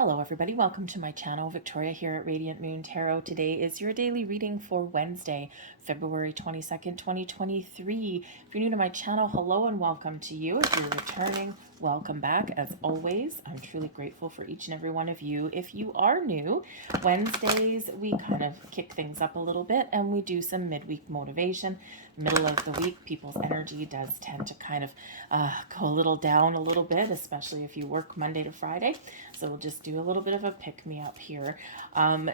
Hello everybody, welcome to my channel. Victoria here at Radiant Moon Tarot. Today is your daily reading for Wednesday, February 22nd, 2023. If you're new to my channel, hello and welcome to you. If you're returning, welcome back. As always, I'm truly grateful for each and every one of you. If you are new, Wednesdays we kind of kick things up a little bit and we do some midweek motivation. Middle of the week, people's energy does tend to kind of go a little down a little bit, especially if you work Monday to Friday. So we'll just do a little bit of a pick-me-up here.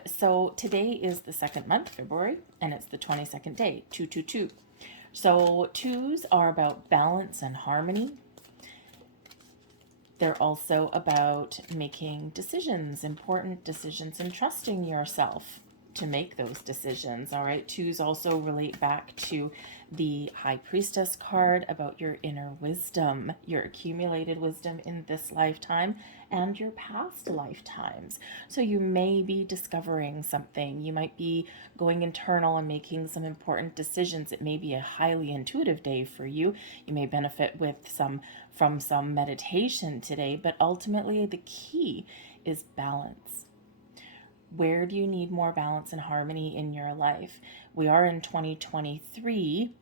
So today is the second month, February, and it's the 22nd day, 222. So twos are about balance and harmony. They're also about making decisions, important decisions, and trusting yourself to make those decisions. All right, twos also relate back to the High Priestess card about your inner wisdom, your accumulated wisdom in this lifetime and your past lifetimes. So you may be discovering something. You might be going internal and making some important decisions. It may be a highly intuitive day for you. You may benefit from some meditation today, but ultimately the key is balance. Where do you need more balance and harmony in your life? We are in 2023,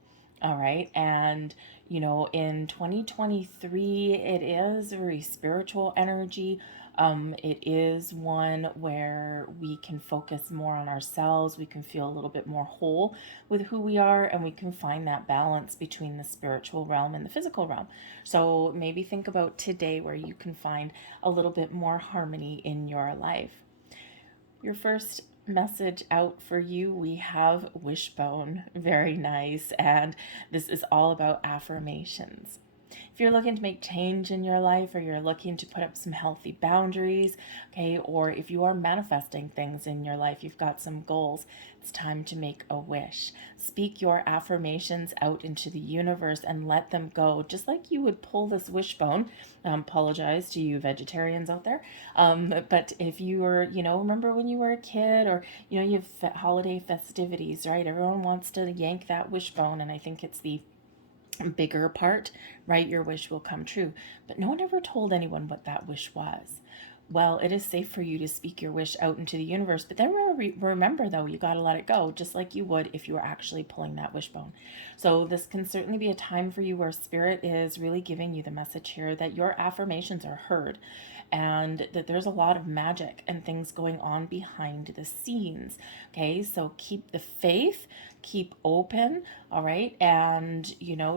all right, and in 2023 it is a very spiritual energy. It is one where we can focus more on ourselves. We can feel a little bit more whole with who we are, and we can find that balance between the spiritual realm and the physical realm. So maybe think about today where you can find a little bit more harmony in your life. Your first message out for you, we have Wishbone. Very nice. And this is all about affirmations. If you're looking to make change in your life, or you're looking to put up some healthy boundaries, okay, or if you are manifesting things in your life, you've got some goals, it's time to make a wish. Speak your affirmations out into the universe and let them go, just like you would pull this wishbone. Apologize to you vegetarians out there. But if you were, remember when you were a kid, or, you have holiday festivities, right? Everyone wants to yank that wishbone, and I think it's the bigger part, right? Your wish will come true. But no one ever told anyone what that wish was. Well, it is safe for you to speak your wish out into the universe, but then remember though, you got to let it go, just like you would if you were actually pulling that wishbone. So this can certainly be a time for you where Spirit is really giving you the message here that your affirmations are heard, and that there's a lot of magic and things going on behind the scenes. Okay, so keep the faith, keep open, all right, and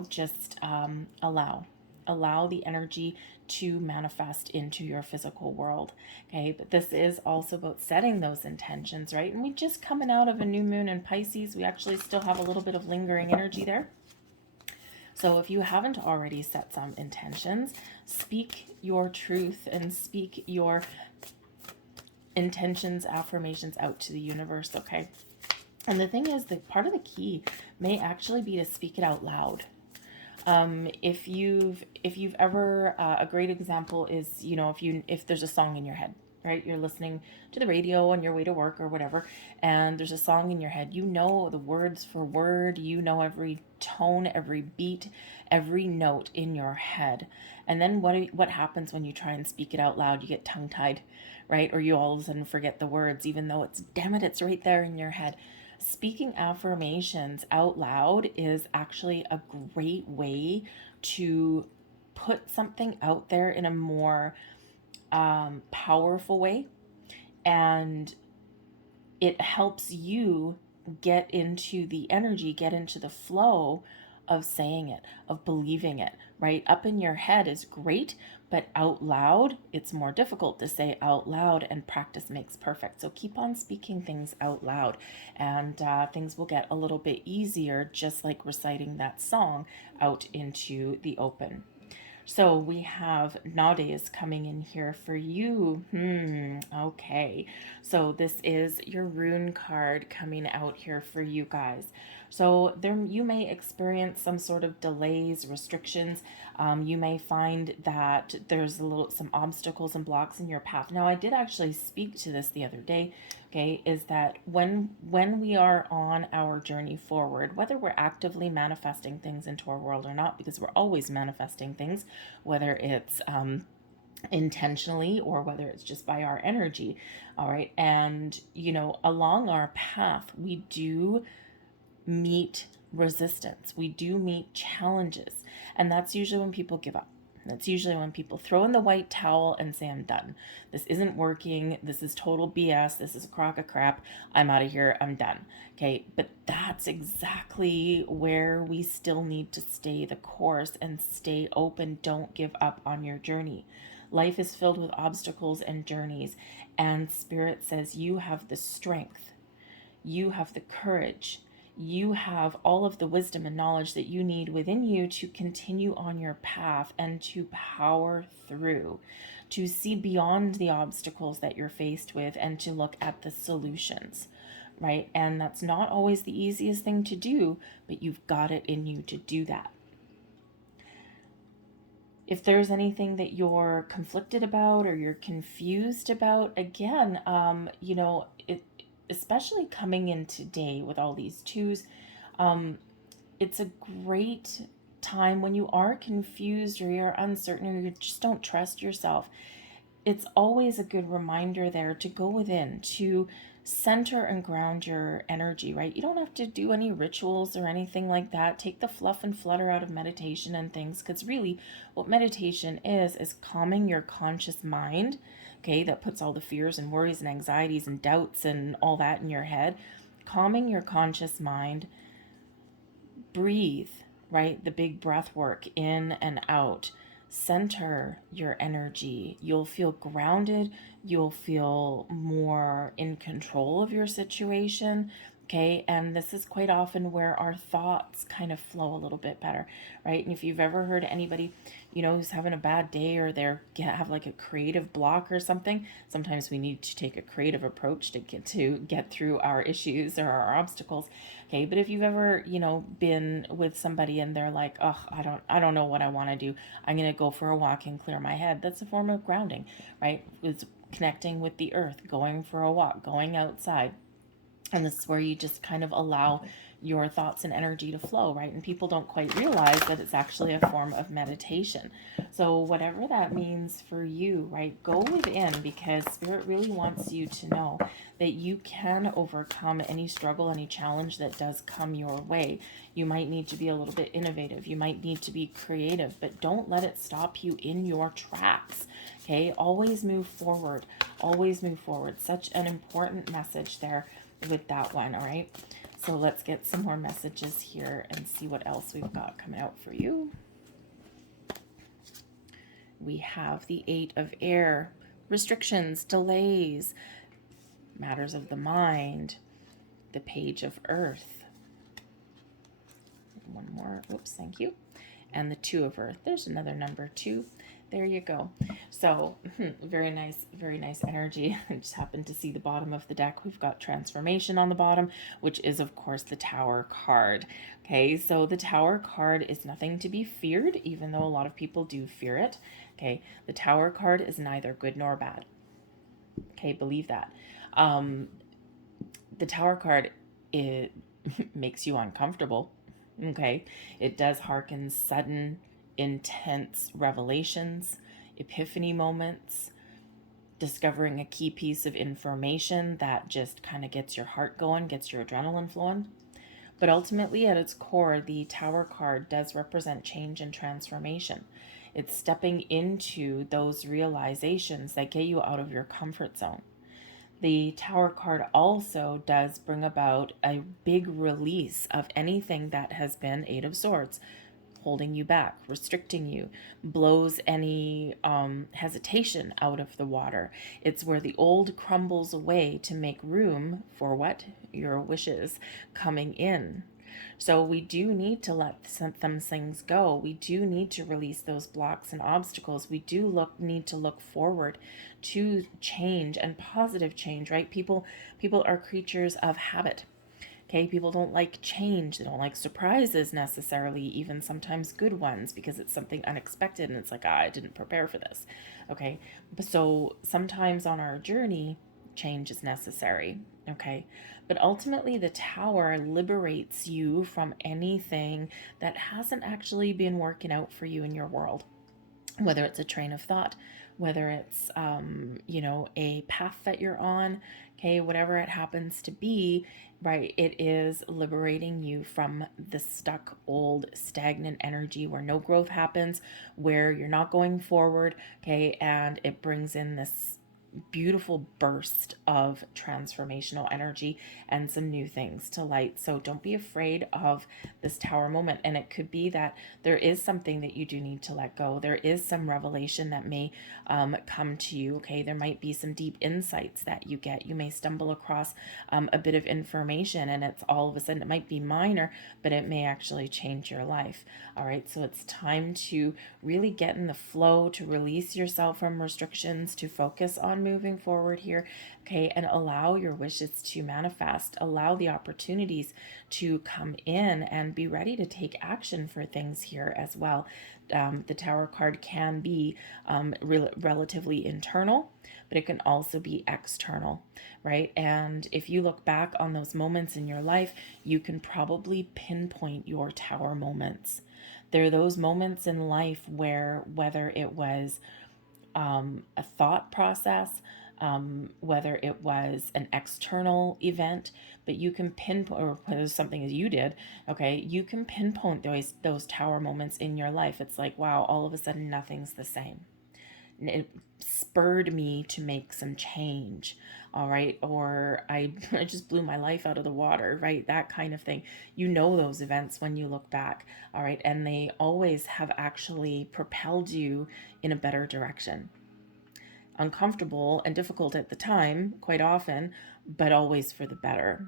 just allow the energy to manifest into your physical world. Okay, but this is also about setting those intentions, right? And we just coming out of a new moon in Pisces. We actually still have a little bit of lingering energy there. So if you haven't already set some intentions, speak your truth and speak your intentions, affirmations out to the universe, okay? And the thing is that part of the key may actually be to speak it out loud. If you've ever, a great example is, if there's a song in your head, right? You're listening to the radio on your way to work or whatever, and there's a song in your head. You know the words for word, you know every tone, every beat, every note in your head. And then what happens when you try and speak it out loud? You get tongue-tied, right? Or you all of a sudden forget the words, even though it's right there in your head. Speaking affirmations out loud is actually a great way to put something out there in a more powerful way, and it helps you get into the energy, get into the flow of saying it, of believing it, right? Up in your head is great, but out loud, it's more difficult to say out loud, and practice makes perfect. So keep on speaking things out loud, and things will get a little bit easier, just like reciting that song out into the open. So we have Nowadays coming in here for you. Okay. So this is your rune card coming out here for you guys. So you may experience some sort of delays, restrictions. You may find that there's some obstacles and blocks in your path. Now, I did actually speak to this the other day. Okay, is that when we are on our journey forward, whether we're actively manifesting things into our world or not, because we're always manifesting things, whether it's intentionally or whether it's just by our energy. All right. And, along our path, we do meet resistance, we do meet challenges. And that's usually when people give up. That's usually when people throw in the white towel and say, I'm done. This isn't working. This is total BS. This is a crock of crap. I'm out of here. I'm done. Okay. But that's exactly where we still need to stay the course and stay open. Don't give up on your journey. Life is filled with obstacles and journeys. And Spirit says you have the strength, you have the courage, you have all of the wisdom and knowledge that you need within you to continue on your path and to power through, to see beyond the obstacles that you're faced with and to look at the solutions, right? And that's not always the easiest thing to do, but you've got it in you to do that. If there's anything that you're conflicted about or you're confused about, again, especially coming in today with all these twos, it's a great time when you are confused or you're uncertain or you just don't trust yourself. It's always a good reminder there to go within, to center and ground your energy, right? You don't have to do any rituals or anything like that. Take the fluff and flutter out of meditation and things, because really what meditation is calming your conscious mind, okay, that puts all the fears and worries and anxieties and doubts and all that in your head. Calming your conscious mind. Breathe, right? The big breath work in and out. Center your energy. You'll feel grounded. You'll feel more in control of your situation. Okay. And this is quite often where our thoughts kind of flow a little bit better, right? And if you've ever heard anybody, who's having a bad day or have like a creative block or something, sometimes we need to take a creative approach to get through our issues or our obstacles. Okay. But if you've ever, been with somebody and they're like, oh, I don't know what I want to do. I'm going to go for a walk and clear my head. That's a form of grounding, right? It's connecting with the earth, going for a walk, going outside. And this is where you just kind of allow your thoughts and energy to flow, right? And people don't quite realize that it's actually a form of meditation. So whatever that means for you, right? Go within, because Spirit really wants you to know that you can overcome any struggle, any challenge that does come your way. You might need to be a little bit innovative. You might need to be creative, but don't let it stop you in your tracks. Okay? Always move forward. Always move forward. Such an important message there with that one. All right, so let's get some more messages here and see what else we've got coming out for you. We have the 8 of Air, restrictions, delays, matters of the mind, the Page of Earth, one more, oops, thank you, and the 2 of Earth. There's another number 2. There you go. So very nice energy. I just happened to see the bottom of the deck. We've got transformation on the bottom, which is of course the Tower card. Okay, so the Tower card is nothing to be feared, even though a lot of people do fear it. Okay, the Tower card is neither good nor bad. Okay, believe that. The Tower card, it makes you uncomfortable. Okay, it does harken sudden, intense revelations, epiphany moments, discovering a key piece of information that just kind of gets your heart going, gets your adrenaline flowing. But ultimately, at its core, the Tower card does represent change and transformation. It's stepping into those realizations that get you out of your comfort zone. The Tower card also does bring about a big release of anything that has been 8 of Swords, holding you back, restricting you, blows any hesitation out of the water. It's where the old crumbles away to make room for what? Your wishes coming in. So we do need to let some things go. We do need to release those blocks and obstacles. We do need to look forward to change and positive change, right? People are creatures of habit. Okay, people don't like change. They don't like surprises necessarily, even sometimes good ones, because it's something unexpected and it's like, I didn't prepare for this. Okay, so sometimes on our journey, change is necessary. Okay, but ultimately the Tower liberates you from anything that hasn't actually been working out for you in your world, whether it's a train of thought, whether it's, a path that you're on, okay, whatever it happens to be, right? It is liberating you from the stuck, old, stagnant energy where no growth happens, where you're not going forward, okay, and it brings in this beautiful burst of transformational energy and some new things to light. So don't be afraid of this tower moment. And it could be that there is something that you do need to let go. There is some revelation that may come to you. Okay. There might be some deep insights that you get. You may stumble across a bit of information, and it's all of a sudden, it might be minor, but it may actually change your life. All right. So it's time to really get in the flow, to release yourself from restrictions, to focus on moving forward here, okay, and allow your wishes to manifest, allow the opportunities to come in, and be ready to take action for things here as well. The Tower card can be relatively internal, but it can also be external, right? And if you look back on those moments in your life, you can probably pinpoint your Tower moments. There are those moments in life where, whether it was a thought process, whether it was an external event, but you can pinpoint, or whether it's something that you did, okay, you can pinpoint those Tower moments in your life. It's like, wow, all of a sudden nothing's the same. It spurred me to make some change, all right, or I just blew my life out of the water, right? That kind of thing. You know those events when you look back, all right, and they always have actually propelled you in a better direction. Uncomfortable and difficult at the time, quite often, but always for the better.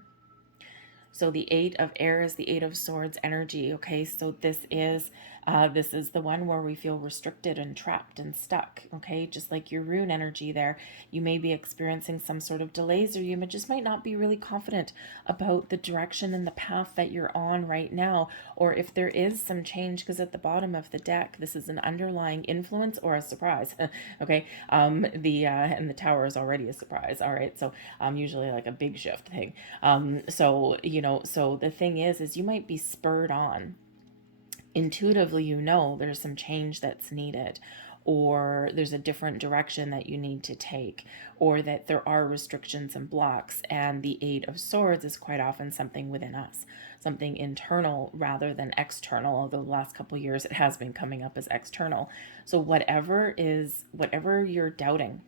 So the Eight of Air is the Eight of Swords energy. Okay, so this is the one where we feel restricted and trapped and stuck. Okay, just like your rune energy there, you may be experiencing some sort of delays, or you just might not be really confident about the direction and the path that you're on right now, or if there is some change, because at the bottom of the deck, this is an underlying influence or a surprise. Okay, and the Tower is already a surprise. All right, so usually like a big shift thing. So the thing is you might be spurred on. Intuitively, there's some change that's needed, or there's a different direction that you need to take, or that there are restrictions and blocks. And the Eight of Swords is quite often something within us, something internal rather than external, although the last couple of years it has been coming up as external. So whatever you're doubting,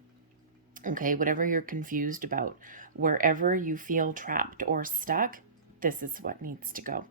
okay, whatever you're confused about, wherever you feel trapped or stuck, this is what needs to go.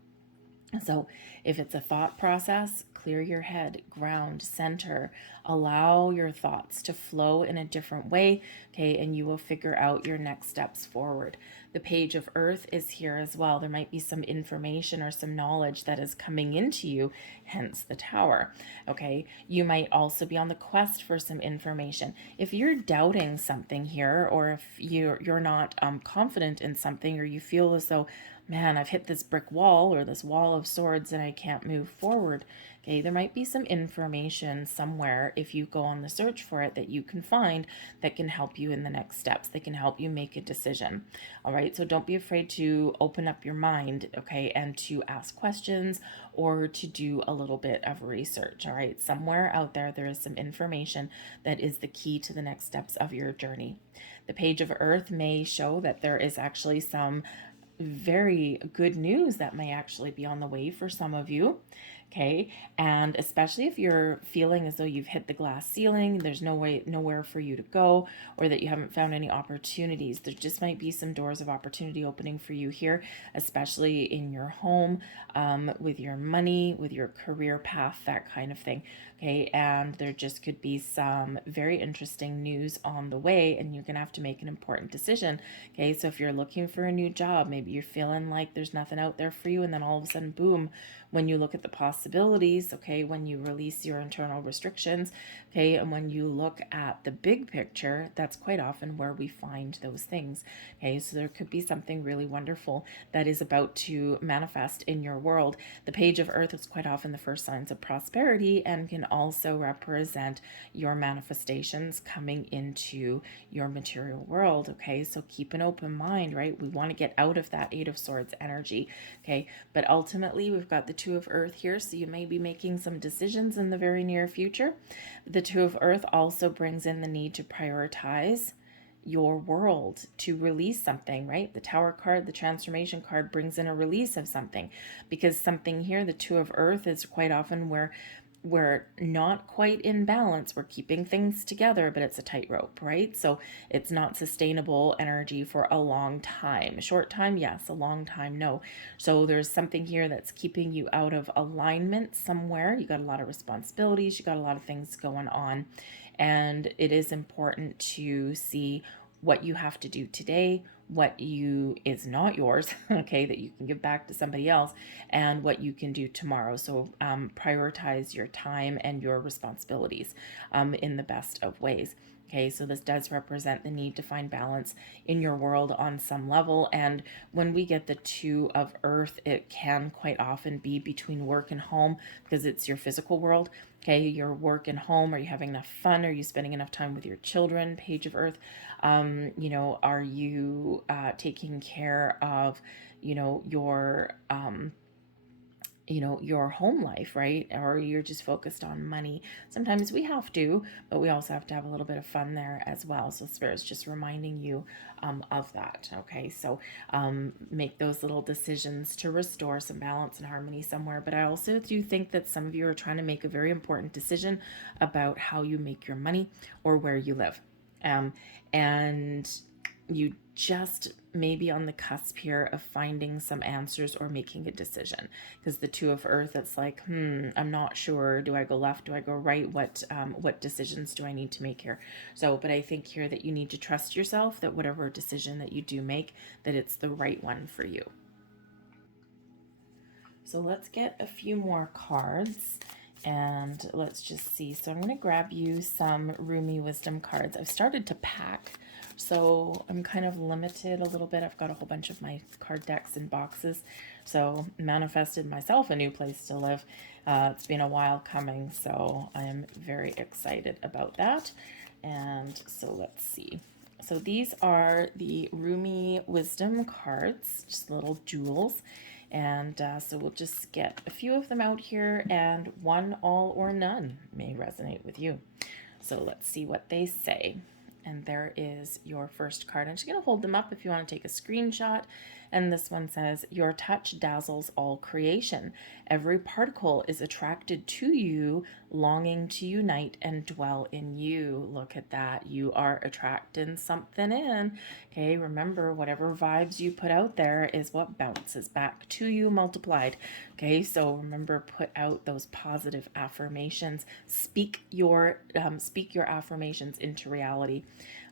So if it's a thought process, clear your head, ground, center, allow your thoughts to flow in a different way, okay, and you will figure out your next steps forward. The Page of Earth is here as well. There might be some information or some knowledge that is coming into you, hence the Tower, okay? You might also be on the quest for some information. If you're doubting something here, or if you're not confident in something, or you feel as though, man, I've hit this brick wall or this wall of swords and I can't move forward, okay, there might be some information somewhere, if you go on the search for it, that you can find that can help you in the next steps, that can help you make a decision. All right, so don't be afraid to open up your mind, okay, and to ask questions or to do a little bit of research. All right, somewhere out there is some information that is the key to the next steps of your journey. The Page of Earth may show that there is actually some very good news that may actually be on the way for some of you, okay? And especially if you're feeling as though you've hit the glass ceiling, there's nowhere for you to go, or that you haven't found any opportunities, there just might be some doors of opportunity opening for you here, especially in your home, with your money, with your career path, that kind of thing, okay? And there just could be some very interesting news on the way, and you're gonna have to make an important decision, okay? So if you're looking for a new job, maybe you're feeling like there's nothing out there for you, and then all of a sudden, boom, when you look at the possibilities, okay, when you release your internal restrictions, okay, and when you look at the big picture, that's quite often where we find those things, okay? So there could be something really wonderful that is about to manifest in your world. The Page of Earth is quite often the first signs of prosperity, and can also represent your manifestations coming into your material world, okay? So keep an open mind, right? We want to get out of that Eight of Swords energy. Okay, but ultimately we've got the Two of Earth here, so you may be making some decisions in the very near future. The Two of Earth also brings in the need to prioritize your world, to release something, right? The Tower card, the transformation card, brings in a release of something, because something here, the Two of Earth, is quite often where we're not quite in balance. We're keeping things together, but it's a tightrope, right? So it's not sustainable energy for a long time. A short time, yes. A long time, no. So there's something here that's keeping you out of alignment somewhere. You got a lot of responsibilities. You got a lot of things going on. And it is important to see what you have to do today, what you is not yours, okay, that you can give back to somebody else, and what you can do tomorrow. So prioritize your time and your responsibilities in the best of ways. Okay, so this does represent the need to find balance in your world on some level. And when we get the Two of Earth, it can quite often be between work and home, because it's your physical world. Okay, your work and home. Are you having enough fun? Are you spending enough time with your children? Page of Earth. Are you taking care of, your home life, right? Or you're just focused on money. Sometimes we have to, but we also have to have a little bit of fun there as well. So Spirit's just reminding you of that. Okay, so make those little decisions to restore some balance and harmony somewhere. But I also do think that some of you are trying to make a very important decision about how you make your money or where you live. And you just may be on the cusp here of finding some answers or making a decision, because the Two of Earth, it's like, I'm not sure. Do I go left? Do I go right? What decisions do I need to make here? So, but I think here that you need to trust yourself, that whatever decision that you do make, that it's the right one for you. So let's get a few more cards and let's just see. So I'm going to grab you some Rumi Wisdom cards. I've started to pack, so I'm kind of limited a little bit. I've got a whole bunch of my card decks in boxes. So manifested myself a new place to live. It's been a while coming, so I am very excited about that. And so let's see. So these are the Rumi Wisdom cards, just little jewels. And so we'll just get a few of them out here, and one, all, or none may resonate with you. So let's see what they say. And there is your first card. I'm just going to hold them up if you want to take a screenshot. And this one says, your touch dazzles all creation. Every particle is attracted to you, longing to unite and dwell in you. Look at that. You are attracting something in. Okay, remember, whatever vibes you put out there is what bounces back to you multiplied. Okay, so remember, put out those positive affirmations. Speak your affirmations into reality.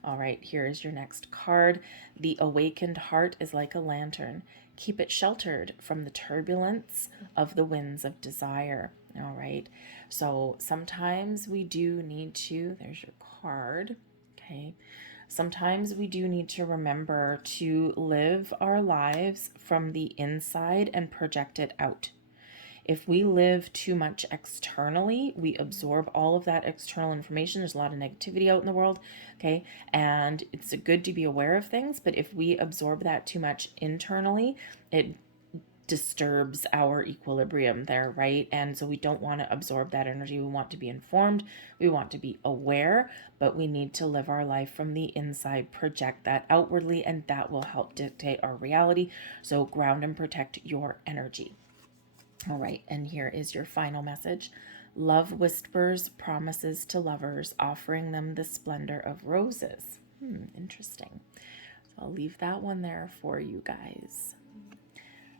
All right, here is your next card. The awakened heart is like a lantern. Keep it sheltered from the turbulence of the winds of desire. All right, so sometimes we do need to, there's your card. Okay, sometimes we do need to remember to live our lives from the inside and project it out. If we live too much externally, we absorb all of that external information. There's a lot of negativity out in the world, okay? And it's good to be aware of things, but if we absorb that too much internally, it disturbs our equilibrium there, right? And so we don't want to absorb that energy. We want to be informed, we want to be aware, but we need to live our life from the inside, project that outwardly, and that will help dictate our reality. So ground and protect your energy. All right, and here is your final message. Love whispers promises to lovers, offering them the splendor of roses. Interesting. So I'll leave that one there for you guys.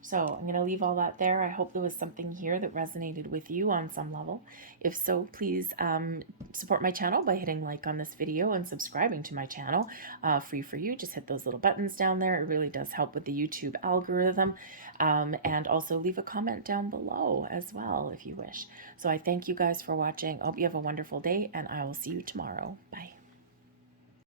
So I'm going to leave all that there. I hope there was something here that resonated with you on some level. If so, please support my channel by hitting like on this video and subscribing to my channel. Free for you. Just hit those little buttons down there. It really does help with the YouTube algorithm. And also leave a comment down below as well if you wish. So I thank you guys for watching. I hope you have a wonderful day, and I will see you tomorrow. Bye.